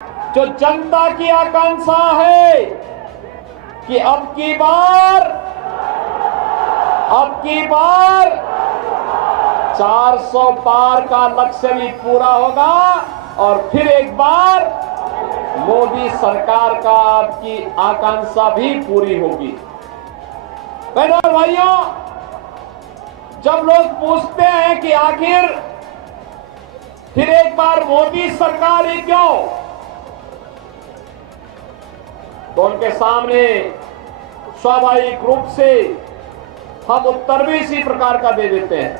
जो जनता की आकांक्षा है कि अब की बार 400 पार का लक्ष्य भी पूरा होगा और फिर एक बार मोदी सरकार का आपकी आकांक्षा भी पूरी होगी। बहनों और भाइयों, जब लोग पूछते हैं कि आखिर फिर एक बार मोदी सरकार ही क्यों, तो उनके सामने स्वाभाविक रूप से हम उत्तर भी इसी प्रकार का दे देते हैं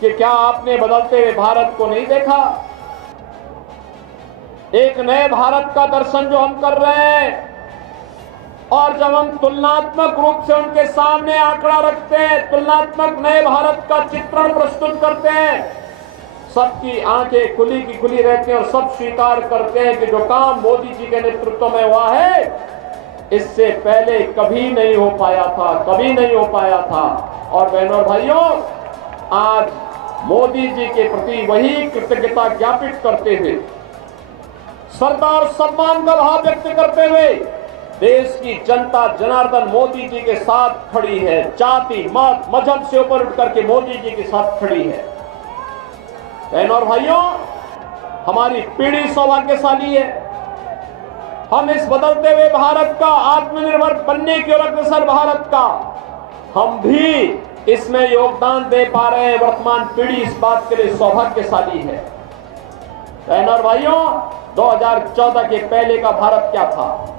कि क्या आपने बदलते हुए भारत को नहीं देखा? एक नए भारत का दर्शन जो हम कर रहे हैं, और जब हम तुलनात्मक रूप से उनके सामने आंकड़ा रखते हैं, तुलनात्मक नए भारत का चित्रण प्रस्तुत करते हैं, सबकी आंखें खुली की खुली रहती हैं और सब स्वीकार करते हैं कि जो काम मोदी जी के नेतृत्व में हुआ है, इससे पहले कभी नहीं हो पाया था। और बहनों और भाइयों, आज मोदी जी के प्रति वही कृतज्ञता ज्ञापित करते हुए, श्रद्धा और सम्मान का भाव व्यक्त करते हुए देश की जनता जनार्दन मोदी जी के साथ खड़ी है। जाति मत मजहब से ऊपर उठ करके मोदी जी के साथ खड़ी है। बहनों और भाइयों, हमारी पीढ़ी सौभाग्यशाली है। हम इस बदलते हुए भारत का, आत्मनिर्भर बनने की ओर अग्रसर भारत का, हम भी इसमें योगदान दे पा रहे हैं। वर्तमान पीढ़ी इस बात के लिए सौभाग्यशाली है। बहनों और भाइयों, 2014 के पहले का भारत क्या था?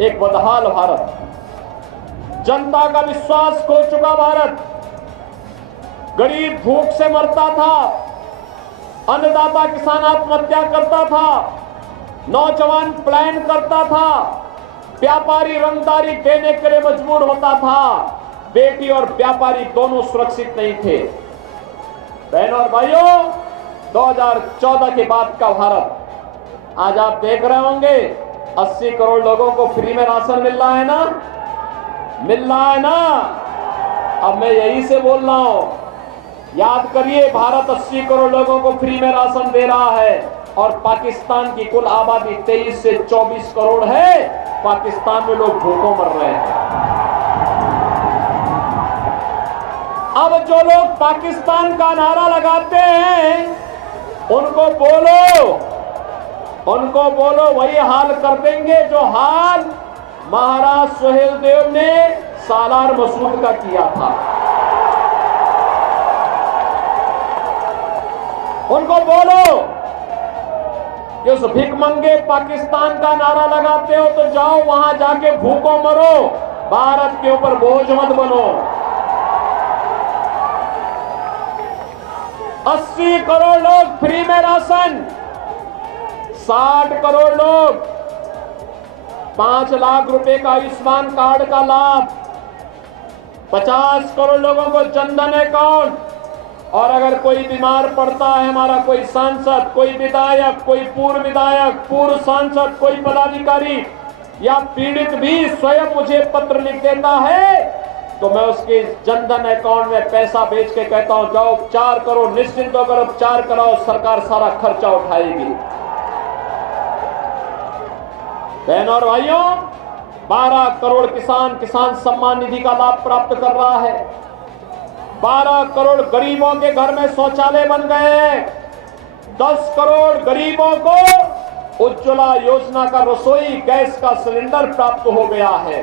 एक बदहाल भारत, जनता का विश्वास खो चुका भारत, गरीब भूख से मरता था, अन्नदाता किसान आत्महत्या करता था, नौजवान प्लान करता था, व्यापारी रंगदारी देने के लिए मजबूर होता था, बेटी और व्यापारी दोनों सुरक्षित नहीं थे। बहनों और भाइयों, 2014 के बाद का भारत, आज आप देख रहे होंगे 80 करोड़ लोगों को फ्री में राशन मिल रहा है ना। अब मैं यही से बोल रहा हूं, याद करिए, भारत 80 करोड़ लोगों को फ्री में राशन दे रहा है और पाकिस्तान की कुल आबादी 23 से 24 करोड़ है। पाकिस्तान में लोग भूखों मर रहे हैं। अब जो लोग पाकिस्तान का नारा लगाते हैं, उनको बोलो वही हाल कर देंगे जो हाल महाराज सुहेलदेव ने सालार मसूद का किया था। उनको बोलो कि उस भिखमंगे पाकिस्तान का नारा लगाते हो तो जाओ वहां जाके भूखों मरो, भारत के ऊपर बोझ मत बनो। 80 करोड़ लोग फ्री में राशन, 60 करोड़ लोग 5 लाख रुपए का आयुष्मान कार्ड का लाभ, 50 करोड़ लोगों को जनधन अकाउंट, और अगर कोई बीमार पड़ता है, हमारा कोई सांसद, कोई विधायक, कोई पूर्व विधायक, पूर्व सांसद, कोई पदाधिकारी या पीड़ित भी स्वयं मुझे पत्र लिख देता है, तो मैं उसके जनधन अकाउंट में पैसा भेज के कहता हूं, जाओ उपचार करो, निश्चिंत होकर उपचार कराओ, सरकार सारा खर्चा उठाएगी। बहनों और भाइयों, 12 करोड़ किसान सम्मान निधि का लाभ प्राप्त कर रहा है। 12 करोड़ गरीबों के घर में शौचालय बन गए हैं। 10 करोड़ गरीबों को उज्ज्वला योजना का रसोई गैस का सिलेंडर प्राप्त हो गया है।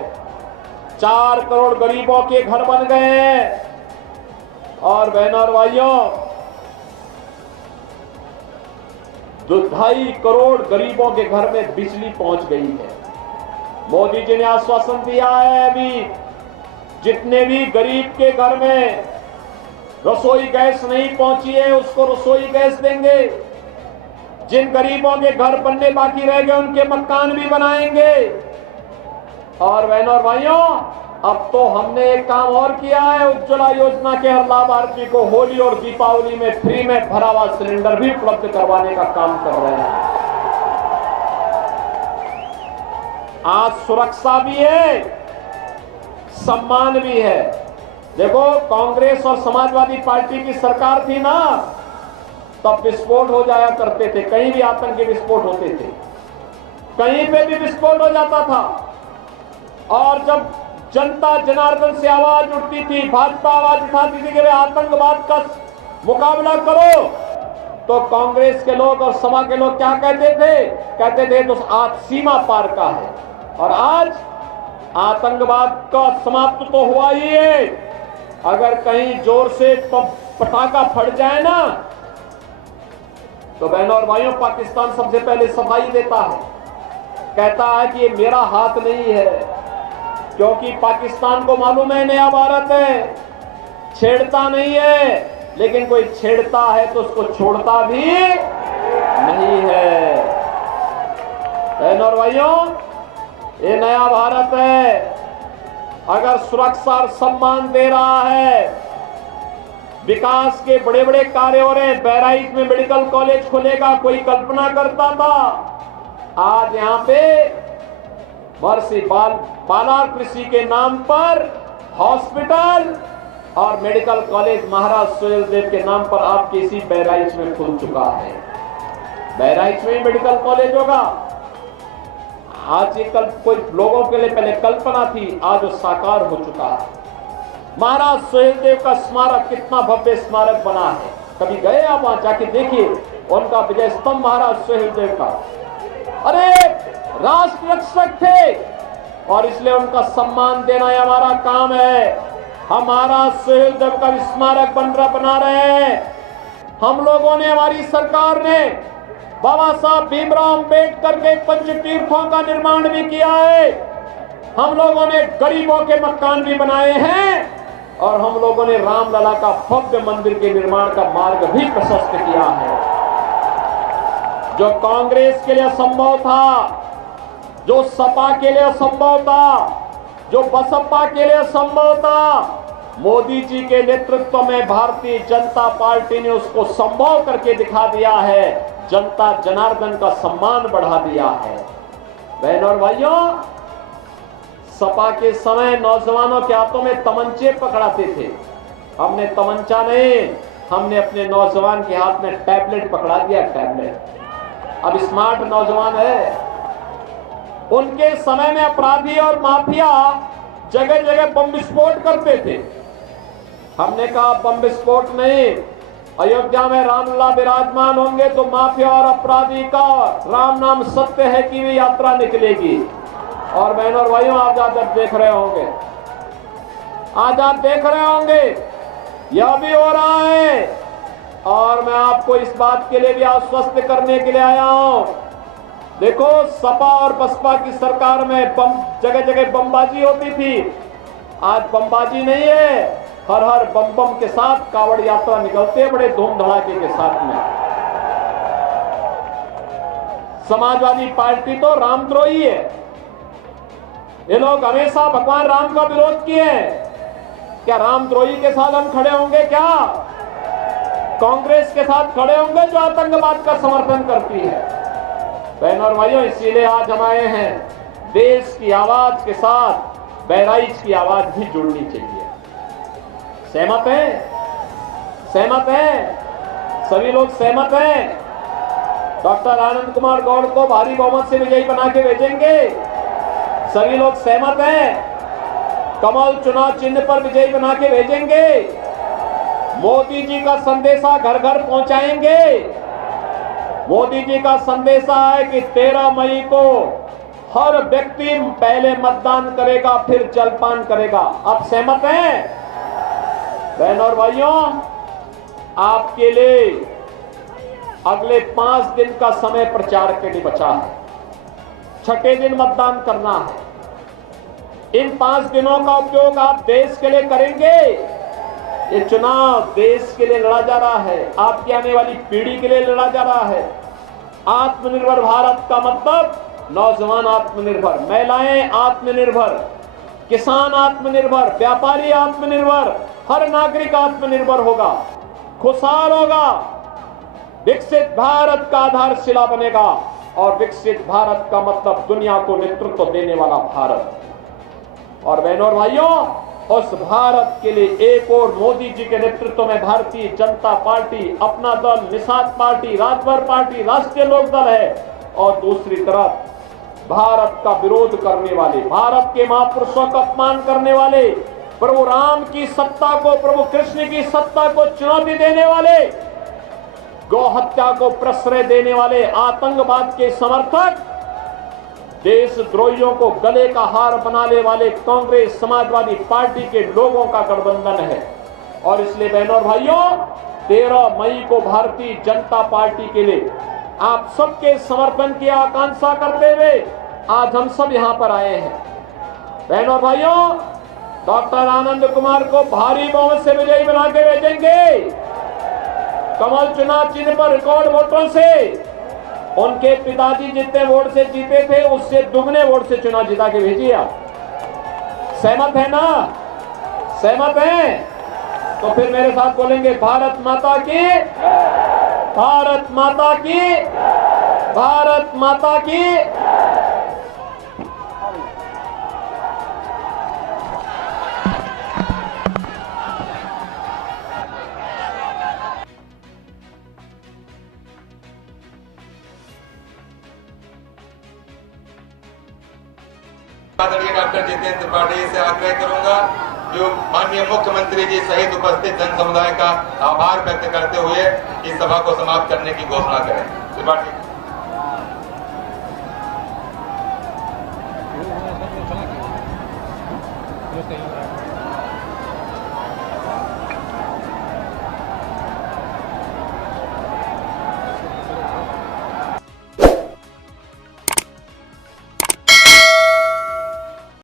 4 करोड़ गरीबों के घर बन गए हैं। और बहनों और भाइयों, 2.5 करोड़ गरीबों के घर में बिजली पहुंच गई है। मोदी जी ने आश्वासन दिया है, अभी जितने भी गरीब के घर में रसोई गैस नहीं पहुंची है उसको रसोई गैस देंगे। जिन गरीबों के घर बनने बाकी रह गए उनके मकान भी बनाएंगे। और बहनों और भाइयों, अब तो हमने एक काम और किया है, उज्ज्वला योजना के हर लाभार्थी को होली और दीपावली में फ्री में भरा हुआ सिलेंडर भी उपलब्ध करवाने का काम कर रहे हैं। आज सुरक्षा भी है, सम्मान भी है। देखो, कांग्रेस और समाजवादी पार्टी की सरकार थी ना, तब विस्फोट हो जाया करते थे, कहीं भी आतंकी विस्फोट होते थे, कहीं पे भी विस्फोट हो जाता था। और जब जनता जनार्दन से आवाज उठती थी, भाजपा आवाज उठाती थी कि आतंकवाद का मुकाबला करो, तो कांग्रेस के लोग और सपा के लोग क्या कहते थे? कहते थे तो आज सीमा पार का है। और आज आतंकवाद का समाप्त तो हुआ ही है, अगर कहीं जोर से पटाखा फट जाए ना, तो बहनों और भाइयों, पाकिस्तान सबसे पहले सफाई देता है, कहता है कि ये मेरा हाथ नहीं है, क्योंकि पाकिस्तान को मालूम है नया भारत है, छेड़ता नहीं है, लेकिन कोई छेड़ता है तो उसको छोड़ता भी नहीं है। बहनों और भाइयों, ये नया भारत है, अगर सुरक्षा और सम्मान दे रहा है, विकास के बड़े बड़े कार्य हो रहे हैं, बहराइच में मेडिकल कॉलेज खुलेगा, कोई कल्पना करता था? आज यहां पे महर्षि बाला कृषि के नाम पर हॉस्पिटल और मेडिकल कॉलेज महाराज सुहेलदेव के नाम पर आपके इसी बहराइच में खुल चुका है। बहराइच में मेडिकल कॉलेज होगा। आज ये कोई लोगों के लिए पहले कल्पना थी, आज वो साकार हो चुका है। महाराज सुहेलदेव का स्मारक कितना भव्य स्मारक बना है, कभी गए आप वहां? जाके देखिए उनका विजय स्तंभ महाराज सुहेलदेव का। अरे राष्ट्र रक्षक थे और इसलिए उनका सम्मान देना हमारा काम है। हमारा सुहेलदेव का स्मारक बना रहे हैं हम लोगों ने, हमारी सरकार ने। बाबा साहब भीमराव अंबेडकर के पंचतीर्थों का निर्माण भी किया है, हम लोगों ने गरीबों के मकान भी बनाए हैं, और हम लोगों ने रामलला का भव्य मंदिर के निर्माण का मार्ग भी प्रशस्त किया है। जो कांग्रेस के लिए असंभव था, जो सपा के लिए असंभव था, जो बसपा के लिए असंभव था, मोदी जी के नेतृत्व में भारतीय जनता पार्टी ने उसको संभव करके दिखा दिया है। जनता जनार्दन का सम्मान बढ़ा दिया है। बहनों और भाइयों, सपा के समय नौजवानों के हाथों में तमंचे पकड़ाते थे, हमने तमंचा नहीं, हमने अपने नौजवान के हाथ में टैबलेट पकड़ा दिया, टैबलेट। अब स्मार्ट नौजवान है। उनके समय में अपराधी और माफिया जगह जगह बम विस्फोट करते थे, हमने कहा बम विस्फोट नहीं, अयोध्या में रामलला विराजमान होंगे तो माफिया और अपराधी का राम नाम सत्य है की भी यात्रा निकलेगी। और बहनों और भाइयों, आज आप देख रहे होंगे, आज आप देख रहे होंगे यह भी हो रहा है। और मैं आपको इस बात के लिए भी आश्वस्त करने के लिए आया हूं, देखो सपा और बसपा की सरकार में बम जगह जगह बमबाजी होती थी, आज बमबाजी नहीं है, हर हर बम बम के साथ कावड़ यात्रा निकलते हैं बड़े धूम धड़ाके के साथ में। समाजवादी पार्टी तो रामद्रोही है, ये लोग हमेशा भगवान राम का विरोध किए हैं। क्या रामद्रोही के साथ हम खड़े होंगे? क्या कांग्रेस के साथ खड़े होंगे जो आतंकवाद का समर्थन करती है? बहनों और भाइयों, इसीलिए आज हम आए हैं, देश की आवाज के साथ बहराइच की आवाज भी जुड़नी चाहिए। सहमत हैं? सहमत हैं? सभी लोग सहमत हैं? डॉक्टर आनंद कुमार गौड़ को भारी बहुमत से विजयी बना के भेजेंगे? सभी लोग सहमत हैं? कमल चुनाव चिन्ह पर विजयी बना के भेजेंगे? मोदी जी का संदेशा घर घर पहुंचाएंगे? मोदी जी का संदेशा है कि 13 मई को हर व्यक्ति पहले मतदान करेगा, फिर जलपान करेगा। आप सहमत हैं? बहनों और भाइयों, आपके लिए अगले 5 दिन का समय प्रचार के लिए बचा है। छठे दिन मतदान करना है। इन 5 दिनों का उपयोग आप देश के लिए करेंगे। ये चुनाव देश के लिए लड़ा जा रहा है, आपकी आने वाली पीढ़ी के लिए लड़ा जा रहा है। आत्मनिर्भर भारत का मतलब नौजवान आत्मनिर्भर, महिलाएं आत्मनिर्भर, किसान आत्मनिर्भर, व्यापारी आत्मनिर्भर, हर नागरिक आत्मनिर्भर होगा, खुशहाल होगा, विकसित भारत का आधारशिला बनेगा। और विकसित भारत का मतलब दुनिया को नेतृत्व देने वाला भारत। और बहनों और भाइयों, उस भारत के लिए एक और मोदी जी के नेतृत्व में भारतीय जनता पार्टी, अपना दल, निषाद पार्टी, राजभर पार्टी, राष्ट्रीय लोक दल है, और दूसरी तरफ भारत का विरोध करने वाले, भारत के महापुरुषों का अपमान करने वाले, प्रभु राम की सत्ता को, प्रभु कृष्ण की सत्ता को चुनौती देने वाले, गौ हत्या को प्रश्रय देने वाले, आतंकवाद के समर्थक, देशद्रोहियों को गले का हार बनाने वाले कांग्रेस समाजवादी पार्टी के लोगों का गठबंधन है। और इसलिए बहनों और भाइयों, 13 मई को भारतीय जनता पार्टी के लिए आप सबके समर्थन की आकांक्षा करते हुए आज हम सब यहां पर आए हैं। बहनों और भाइयों, डॉक्टर आनंद कुमार को भारी बहुमत से विजयी बना के भेजेंगे। कमल चुनाव चिन्ह पर रिकॉर्ड वोटों से, उनके पिताजी जितने वोट से जीते थे उससे दुगने वोट से चुनाव जिता के भेजिए। आप सहमत है ना? सहमत है? तो फिर मेरे साथ बोलेंगे, भारत माता की, भारत माता की, भारत माता की। आदरणीय डॉक्टर जितेंद्र त्रिपाठी से आग्रह करूंगा जो माननीय मुख्यमंत्री जी सहित उपस्थित जन समुदाय का आभार व्यक्त करते हुए इस सभा को समाप्त करने की घोषणा करें। त्रिपाठी